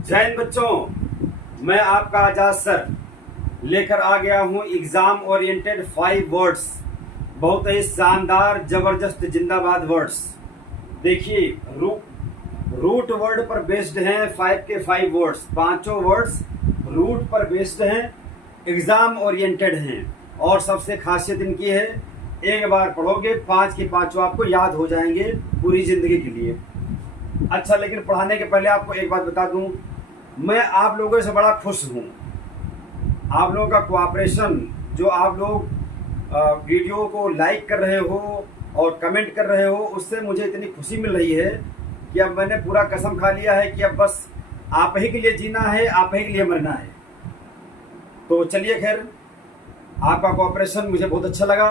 जय हिंद बच्चों, मैं आपका आजाद सर लेकर आ गया हूं एग्जाम ओरिएंटेड 5 वर्ड्स। बहुत ही शानदार जबरदस्त जिंदाबाद वर्ड्स। देखिए, रूट वर्ड पर बेस्ड हैं 5 के 5 वर्ड्स। पांचों वर्ड्स रूट पर बेस्ड हैं, एग्जाम ओरिएंटेड हैं और सबसे खासियत इनकी है, एक बार पढ़ोगे 5 के 5 आपको याद हो जाएंगे पूरी जिंदगी के लिए। अच्छा, लेकिन पढ़ाने के पहले आपको एक बात बता दूं, मैं आप लोगों से बड़ा खुश हूं। आप लोगों का कोऑपरेशन, जो आप लोग वीडियो को लाइक कर रहे हो और कमेंट कर रहे हो, उससे मुझे इतनी खुशी मिल रही है कि अब मैंने पूरा कसम खा लिया है कि अब बस आप ही के लिए जीना है, आप ही के लिए मरना है। तो चलिए, खैर आपका कोऑपरेशन मुझे बहुत अच्छा लगा।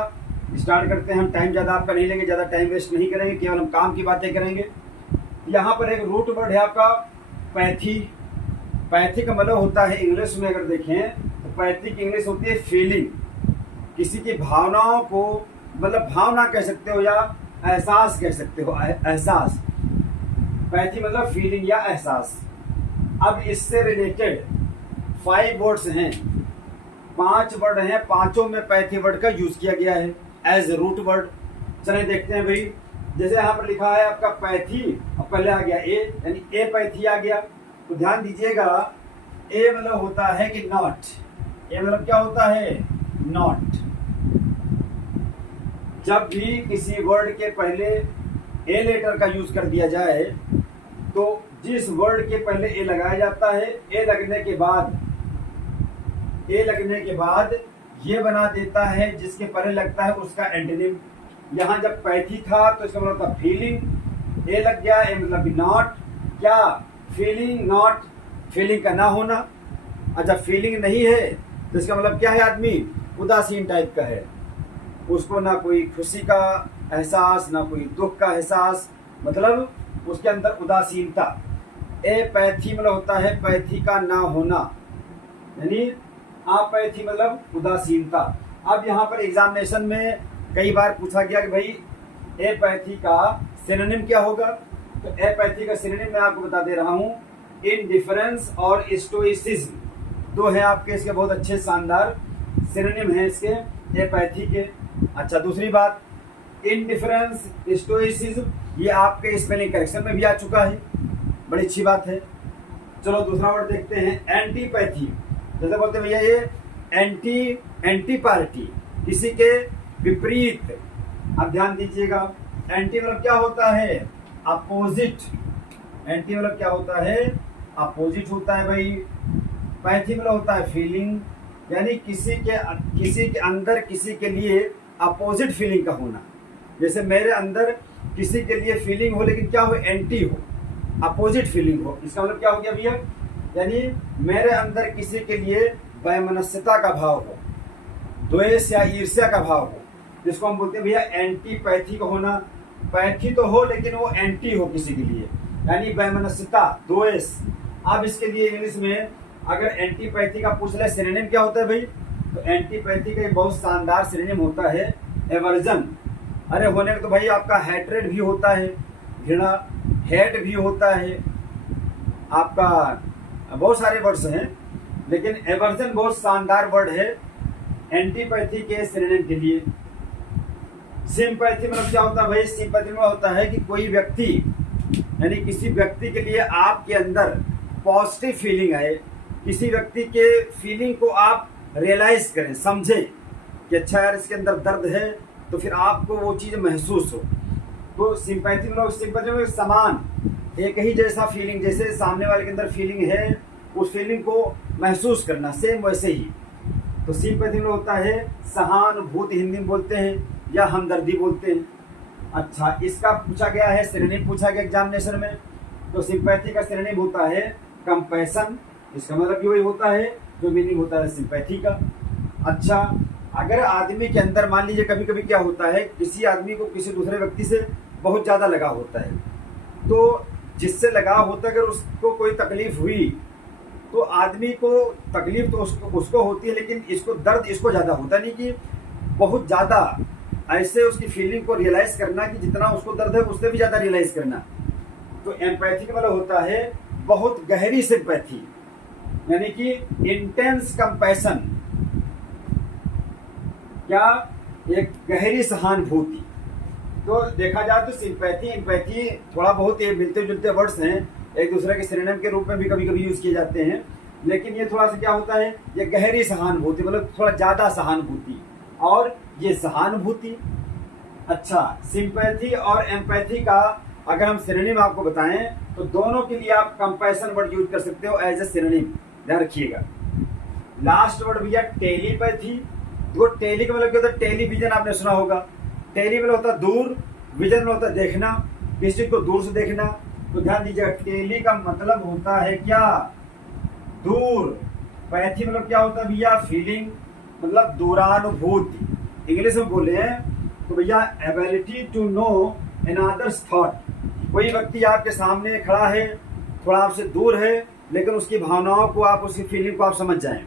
स्टार्ट करते हैं हम। टाइम ज़्यादा आपका नहीं लेंगे, ज़्यादा टाइम वेस्ट नहीं करेंगे, केवल हम काम की बातें करेंगे। यहाँ पर एक रूट वर्ड है आपका पैथी। पैथी का मतलब होता है, इंग्लिश में अगर देखें तो पैथी की इंग्लिश होती है फीलिंग। किसी की भावनाओं को, मतलब भावना कह सकते हो या एहसास कह सकते हो, एहसास। पैथी मतलब फीलिंग या एहसास। अब इससे रिलेटेड 5 वर्ड्स हैं, 5 वर्ड हैं, पांचों में पैथी वर्ड का यूज किया गया है एज रूट वर्ड। चलिए देखते हैं भाई। जैसे यहाँ पर लिखा है आपका पैथी और पहले आ गया ए, यानी ए पैथी आ गया। तो ध्यान दीजिएगा, ए मतलब होता है कि नॉट। ए मतलब क्या होता है? नॉट। जब भी किसी वर्ड के पहले ए लेटर का यूज कर दिया जाए, तो जिस वर्ड के पहले ए लगाया जाता है, ए लगने के बाद ये बना देता है जिसके पहले लगता है उसका एंटोनिम। यहाँ जब पैथी था तो इसका मतलब था फीलिंग। ए लग गया, ए मतलब नॉट। क्या? Feeling, not. फीलिंग का ना होना। और जब फीलिंग नहीं है तो इसका मतलब क्या है? आदमी उदासीन टाइप का है, उसको ना कोई खुशी का एहसास, ना कोई दुख का एहसास, मतलब उसके अंदर उदासीनता। ए पैथी मतलब होता है पैथी का ना होना, यानी अपैथी मतलब उदासीनता। अब यहाँ पर एग्जामिनेशन में कई बार पूछा गया कि भाई एपैथी का सिनोनिम क्या होगा। तो एपैथी का सिनोनिम मैं आपको बता दे रहा हूँ, इनडिफरेंस और स्टोइसिज्म। दो हैं आपके इसके बहुत अच्छे शानदार सिनोनिम हैं इसके एपैथी के। अच्छा, दूसरी बात, इनडिफरेंस, स्टोइसिज्म, ये आपके स्पेलिंग करेक्शन में भी आ चुका है, बड़ी अच्छी बात है। चलो दूसरा वर्ड देखते हैं, एंटीपैथी। जैसे बोलते हैं भैया ये एंटी पार्टी, किसी के विपरीत। अब ध्यान दीजिएगा, एंटी मतलब क्या होता है? अपोजिट। एंटी मतलब क्या होता है? अपोजिट होता है भाई। पैथी मतलब होता है फीलिंग, यानी किसी के अंदर किसी के लिए अपोजिट फीलिंग का होना। जैसे मेरे अंदर किसी के लिए फीलिंग हो, लेकिन क्या हो? एंटी हो, अपोजिट फीलिंग हो। इसका मतलब क्या हो गया भैया? यानी मेरे अंदर किसी के लिए वैमनस्यता का भाव हो, द्वेष या ईर्ष्या का भाव हो, जिसको हम बोलते हैं भैया एंटी पैथी का होना। पैथी तो हो लेकिन वो एंटी हो किसी के लिए, यानी वैमनस्यता, द्वेष। अब इसके लिए इंग्लिश में अगर एंटी पैथी का पूछ ले सिनोनिम क्या होता है भाई, तो एंटी पैथी का एक बहुत शानदार सिनोनिम होता है एवर्जन। अरे होने का तो भाई आपका हैट्रेड भी होता है, घृणा, हेट भी होता है, आपका बहुत सारे वर्ड्स हैं, लेकिन एवर्जन बहुत शानदार वर्ड है एंटीपैथी के सिनोनिम के लिए। सिंपैथी मतलब क्या होता है भाई? सिंपैथी में होता है कि कोई व्यक्ति, यानी किसी व्यक्ति के लिए आपके अंदर पॉजिटिव फीलिंग आए, किसी व्यक्ति के फीलिंग को आप रियलाइज करें, समझें कि अच्छा यार इसके अंदर दर्द है, तो फिर आपको वो चीज़ महसूस हो। तो सिंपैथी मतलब, सिंपैथी में समान, एक ही जैसा फीलिंग, जैसे सामने वाले के अंदर फीलिंग है, उस फीलिंग को महसूस करना, सेम वैसे ही। तो सिंपैथी में होता है सहानुभूति, हिंदी में बोलते हैं, या हमदर्दी बोलते हैं। अच्छा, इसका पूछा गया है, सिनोनिम पूछा गया एग्जामिनेशन में। तो सिंपैथी का सिनोनिम होता है कंपैशन। इसका मतलब भी वही होता है जो मीनिंग होता है सिंपैथी का। अच्छा, अगर आदमी के अंदर, मान लीजिए कभी कभी क्या होता है, किसी आदमी को किसी दूसरे व्यक्ति से बहुत ज़्यादा लगाव होता है, तो जिससे लगाव होता है, अगर उसको कोई तकलीफ हुई तो आदमी को तकलीफ तो उसको होती है, लेकिन इसको दर्द इसको ज़्यादा होता नहीं, कि बहुत ज़्यादा ऐसे उसकी फीलिंग को रियलाइज करना कि जितना उसको दर्द है उससे भी ज़्यादा रियलाइज करना। तो एम्पैथी का मतलब होता है बहुत गहरी सिंपैथी, यानी कि इंटेंस कंपैशन, क्या एक गहरी सहानुभूति। तो देखा जाए तो सिंपैथी एम्पैथी थोड़ा बहुत ये मिलते जुलते वर्ड्स हैं, एक दूसरे के सिनोनिम के रूप में भी कभी कभी यूज किए जाते हैं, लेकिन ये थोड़ा सा क्या होता है, ये गहरी सहानुभूति मतलब थोड़ा ज्यादा सहानुभूति, और ये सहानुभूति। अच्छा, सिंपैथी और एम्पैथी का अगर हम सिनोनिम आपको बताएं तो दोनों के लिए आप कंपैशन वर्ड यूज कर सकते हो एज ए सिनोनिम, ध्यान रखिएगा। लास्ट वर्ड भैया टेलीपैथी। देखो टेली का मतलब क्या होता है, टेलीविजन आपने सुना होगा, टेली मतलब होता है दूर, विजन मतलब होता है देखना, किसी चीज को दूर से देखना। तो ध्यान दीजिएगा, टेली का मतलब होता है क्या, दूर। पैथी मतलब क्या होता है भैया, फीलिंग, मतलब दूरानुभूति। इंग्लिश में बोले तो भैया ability to know others thought. कोई व्यक्ति आपके सामने खड़ा है, थोड़ा आपसे दूर है, लेकिन उसकी भावनाओं को आप, उसकी फीलिंग को आप समझ जाएं।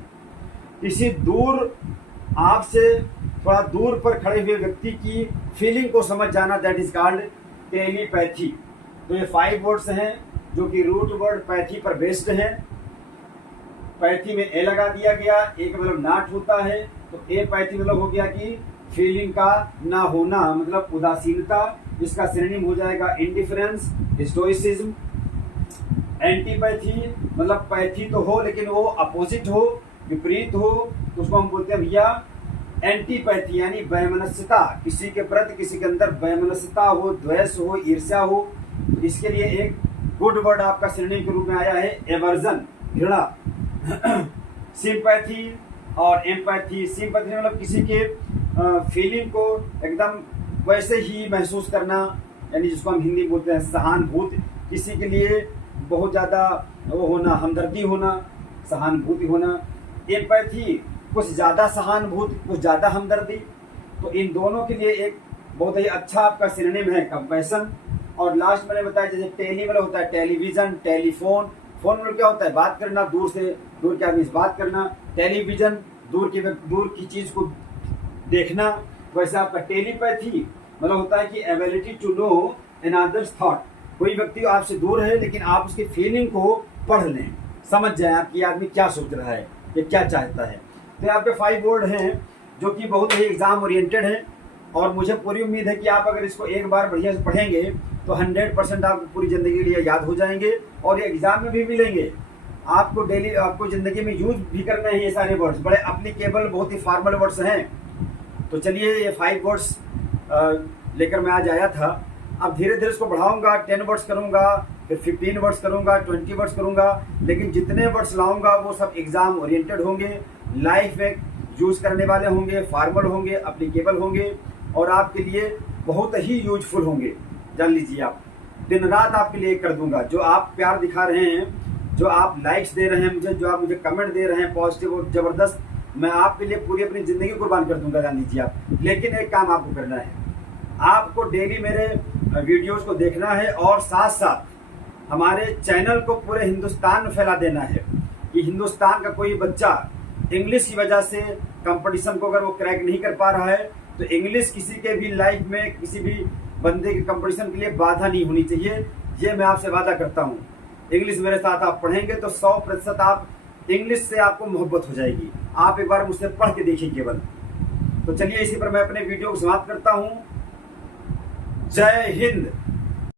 किसी दूर, आपसे थोड़ा दूर पर खड़े हुए व्यक्ति की फीलिंग को समझ जाना, दैट इज कॉल्ड टेलीपैथी। तो ये 5 वर्ड्स हैं जो कि रूट वर्ड पैथी पर बेस्ड हैं। पैथी में ए लगा दिया गया, ए का मतलब नाट होता है, तो ए पैथी मतलब हो गया कि फीलिंग का ना होना, मतलब उदासीनता। इसका सिनोनिम हो जाएगा इंडिफरेंस, स्टोइसिज्म। एंटीपैथी मतलब पैथी तो हो लेकिन वो अपोजिट हो, विपरीत हो, तो उसको हम बोलते हैं भैया एंटीपैथी, यानी वैमनस्यता, किसी के प्रति किसी के अंदर वैमनस्यता हो, द्वेष हो, ईर्ष्या हो। इसके लिए एक गुड वर्ड आपका सिनोनिम के रूप में आया है एवर्जन, घृणा। सिंपैथी और एम्पैथी, सिंपैथी मतलब किसी के फीलिंग को एकदम वैसे ही महसूस करना, यानी जिसको हम हिंदी बोलते हैं सहानुभूति, किसी के लिए बहुत ज़्यादा वो होना, हमदर्दी होना, सहानुभूति होना। एम्पैथी कुछ ज़्यादा सहानुभूति, कुछ ज़्यादा हमदर्दी। तो इन दोनों के लिए एक बहुत ही अच्छा आपका सिनोनिम है कंपैशन। और लास्ट मैंने बताया जैसे टेली मतलब होता है टेलीविजन, टेलीफोन, फोन मतलब क्या होता है बात करना, दूर से, दूर के आदमी से बात करना। टेलीविजन दूर की चीज को देखना। वैसे आपका टेलीपैथी मतलब होता है कि ability to know others thought. कोई व्यक्ति आपसे दूर है लेकिन आप उसकी फीलिंग को पढ़ लें, समझ जाए आपकी आदमी क्या सोच रहा है, ये क्या चाहता है। तो आपके 5 वर्ड हैं जो कि बहुत ही एग्जाम ओरिएंटेड हैं, और मुझे पूरी उम्मीद है कि आप अगर इसको एक बार बढ़िया से पढ़ेंगे तो 100% आपको पूरी ज़िंदगी के लिए याद हो जाएंगे, और ये एग्जाम में भी मिलेंगे आपको। डेली आपको ज़िंदगी में यूज भी करने हैं ये सारे वर्ड्स, बड़े एप्लीकेबल, बहुत ही फॉर्मल वर्ड्स हैं। तो चलिए ये 5 वर्ड्स लेकर मैं आज आया था। अब धीरे धीरे इसको बढ़ाऊंगा, 10 वर्ड्स करूंगा, फिर 15 वर्ड्स करूंगा, 20 वर्ड्स करूंगा, लेकिन जितने वर्ड्स लाऊंगा वो सब एग्जाम ओरिएंटेड होंगे, लाइफ में यूज करने वाले होंगे, फॉर्मल होंगे, एप्लीकेबल होंगे, और आपके लिए बहुत ही यूजफुल होंगे। जान लीजिए, आप दिन रात आपके लिए कर दूंगा। जो आप प्यार दिखा रहे हैं, जो आप लाइक्स दे रहे हैं मुझे, जो आप मुझे कमेंट दे रहे हैं पॉजिटिव और जबरदस्त, मैं आपके लिए पूरी अपनी जिंदगी कुर्बान कर दूंगा, जान लीजिए आप। लेकिन एक काम आपको करना है, आपको डेली मेरे वीडियोस को देखना है, और साथ साथ हमारे चैनल को पूरे हिंदुस्तान में फैला देना है कि हिंदुस्तान का कोई बच्चा इंग्लिश की वजह से कंपटीशन को अगर वो क्रैक नहीं कर पा रहा है, तो इंग्लिश किसी के भी लाइफ में, किसी भी बंदे के कंपटीशन के लिए बाधा नहीं होनी चाहिए। ये मैं आपसे वादा करता हूँ। इंग्लिश मेरे साथ आप पढ़ेंगे तो 100% आप इंग्लिश से आपको मोहब्बत हो जाएगी। आप एक बार मुझसे पढ़ के देखिए केवल। तो चलिए इसी पर मैं अपने वीडियो को समाप्त करता हूँ। जय हिंद।